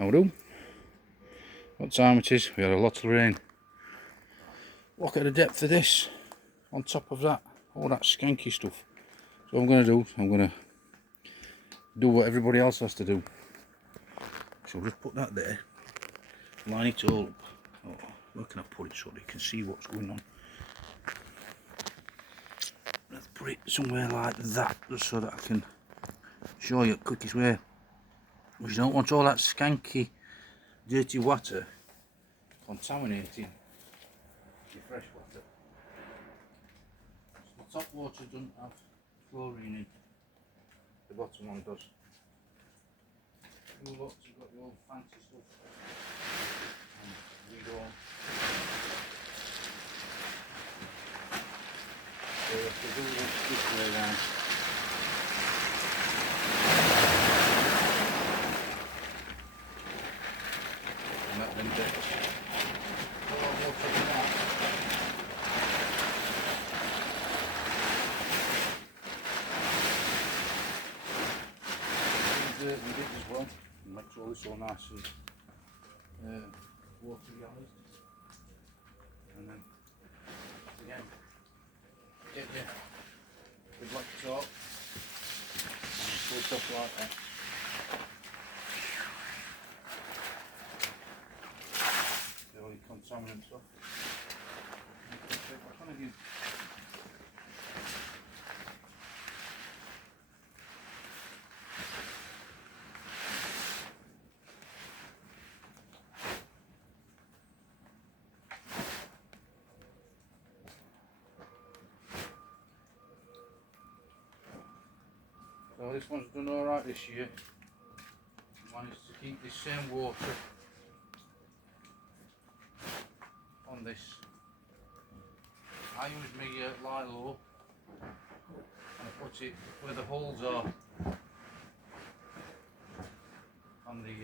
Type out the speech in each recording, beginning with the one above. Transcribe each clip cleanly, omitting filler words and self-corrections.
How we do? What time it is? We had a lot of rain. Look at the depth of this on top of that, all that skanky stuff. So what I'm going to do, I'm going to do what everybody else has to do. So I'll just put that there, line it all up. Oh, where can I put it so that you can see what's going on? Let's put it somewhere like that, just so that I can show you the quickest way. Because you don't want all that skanky, dirty water contaminating your fresh water. So the top water doesn't have chlorine in, the bottom one does. You look, you've got your old fancy stuff, and we don't. So you have to do this way around. And let them get all our water in that. We did as well, and makes all this all nice and watery-ized. And then again, get your black top and pull stuff like that. Get all your contaminants off. Take back on again. So this one's done alright this year. Managed to keep this same water on this. I use my lilo and I put it where the holes are on the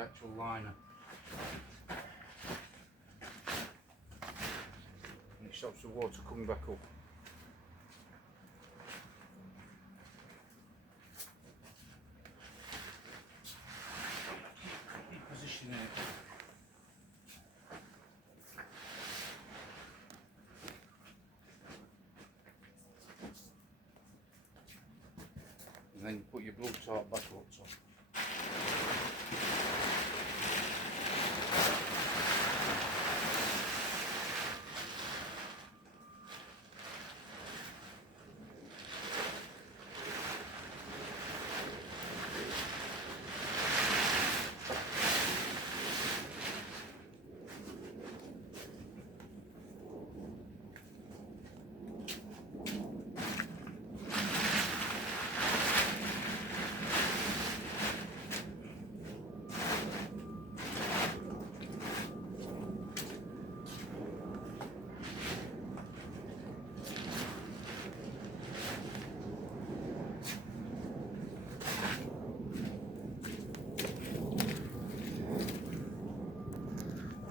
actual liner. And it stops the water coming back up. Positioning it. And then you put your blue top back up top.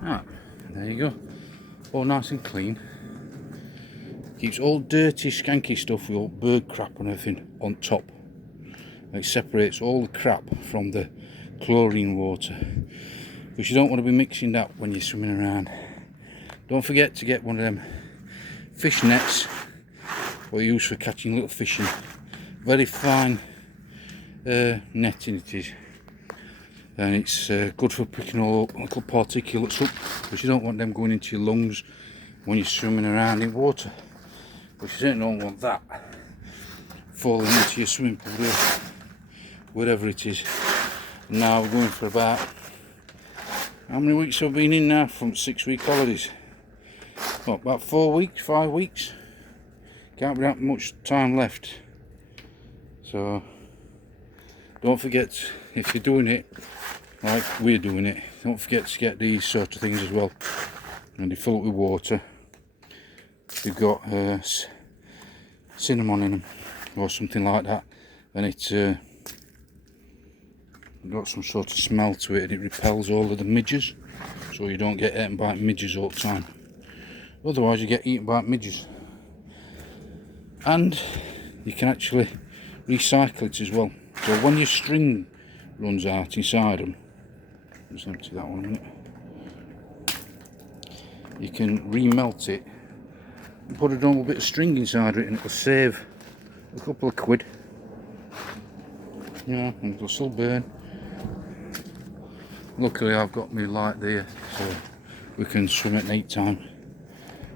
Ah, there you go. All nice and clean. Keeps all dirty, skanky stuff with all bird crap and everything on top. It separates all the crap from the chlorine water. Because you don't want to be mixing that when you're swimming around. Don't forget to get one of them fish nets, what you use for catching little fish in. Very fine netting it is. And it's good for picking all little particulates up, because you don't want them going into your lungs when you're swimming around in water. But you certainly don't want that falling into your swimming pool, whatever it is. And now we're going for about, how many weeks have we been in now from 6-week holidays? What, about 4 weeks, 5 weeks? Can't be that much time left. So don't forget, if you're doing it like we're doing it, don't forget to get these sort of things as well. And they fill up with water. They've got cinnamon in them or something like that, and it's got some sort of smell to it, and it repels all of the midges, so you don't get eaten by midges all the time. Otherwise you get eaten by midges. And you can actually recycle it as well. So when your string runs out inside them, Just empty that one a minute. You can remelt it and put a normal bit of string inside it, and it'll save a couple of quid. Yeah, and it'll still burn. Luckily I've got my light there, so we can swim at night time.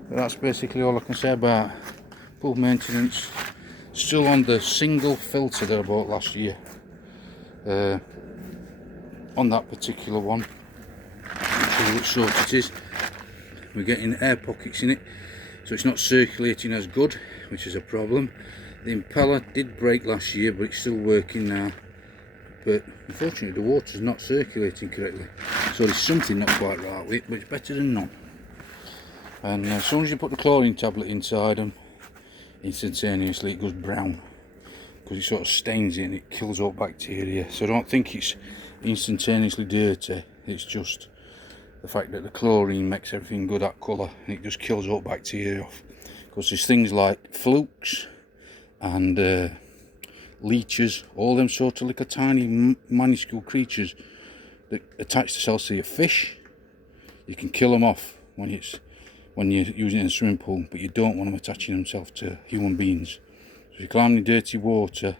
But that's basically all I can say about pool maintenance. Still on the single filter that I bought last year. On that particular one, see which sort it is. We're getting air pockets in it, so it's not circulating as good, which is a problem. The impeller did break last year, but it's still working now. But unfortunately the water's not circulating correctly, so there's something not quite right with it, but it's better than none. And as soon as you put the chlorine tablet inside them, instantaneously it goes brown, because it sort of stains it and it kills all bacteria. So I don't think it's instantaneously dirty, it's just the fact that the chlorine makes everything good that colour, and it just kills all bacteria off. Because there's things like flukes and leeches, all them sort of little tiny minuscule creatures that attach themselves to your fish. You can kill them off when you're using it in a swimming pool, but you don't want them attaching themselves to human beings. So if you climb in dirty water,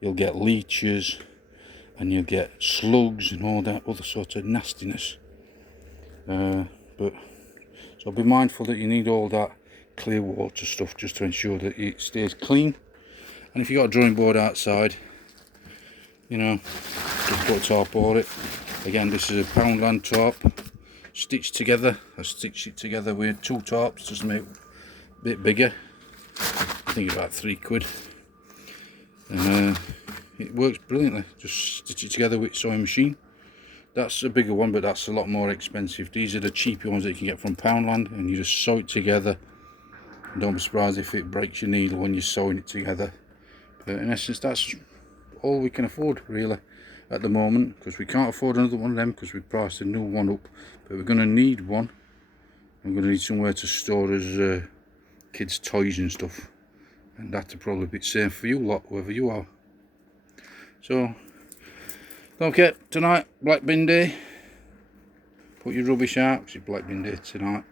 you'll get leeches and you'll get slugs and all that other sort of nastiness. So be mindful that you need all that clear water stuff just to ensure that it stays clean. And if you've got a drawing board outside, you know, just put a tarp over it. Again, this is a Poundland tarp, stitched together. I stitched it together with 2 tarps just to make it a bit bigger. I think about 3 quid. It works brilliantly. Just stitch it together with sewing machine. That's a bigger one, but that's a lot more expensive. These are the cheaper ones that you can get from Poundland, and you just sew it together. Don't be surprised if it breaks your needle when you're sewing it together. But in essence, that's all we can afford really at the moment, because we can't afford another one of them because we priced a new one up. But we're going to need one. We're going to need somewhere to store us kids' toys and stuff, and that'll probably be the same for you lot, wherever you are. So okay, tonight, black bin day. Put your rubbish out, because it's black bin day tonight.